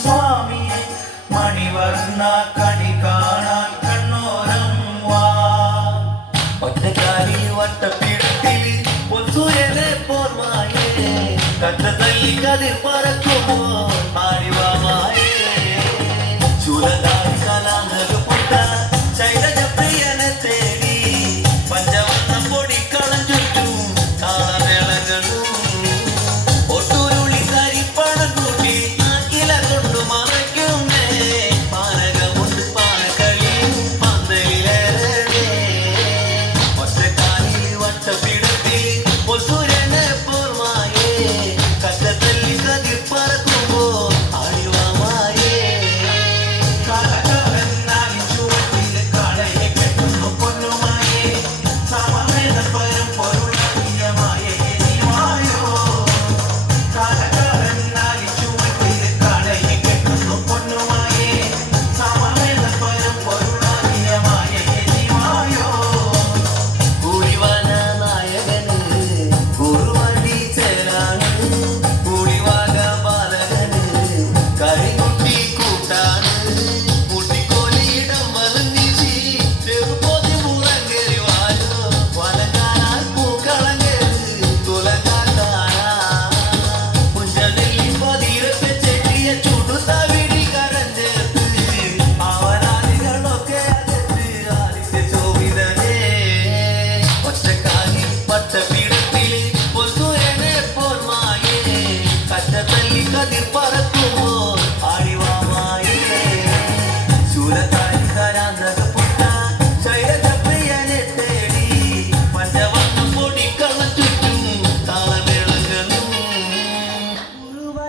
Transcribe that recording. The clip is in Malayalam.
സ്വാമിയെ മണിവർണ്ണ കണി കാണാൻ കണ്ണോരം വാ. ഒറ്റക്കാലിൽ വട്ടപ്പിടത്തിൽ പൊൻസൂര്യനെ പോർമായേ കറ്റ തല്ലി കതിർ പറക്കുമ്പോൾ ആടിവാമായേ ചൂലതായി കലാങ്ങൽ പൊട്ട ശൈലജ പ്രിയനെ തേടി പഞ്ചവർണ്ണ പൊടിക്കളം ചുറ്റും താളമേളങ്ങളും ഒട്ടൂരുള്ളി കരിപ്പണം കൂട്ടി ഇല കൊണ്ടു മറയ്ക്കുന്നേ പാനകമുണ്ട് പാനക്കളിയും പന്തലിലേറെ ഒറ്റക്കാലിൽ വട്ടപ്പിടത്തിൽ പൊൻസൂര്യനെ പോർമായേ കറ്റത്തല്ലി കതിർ പറക്കുമ്പോൾ ആടിവാമായേ Dirpa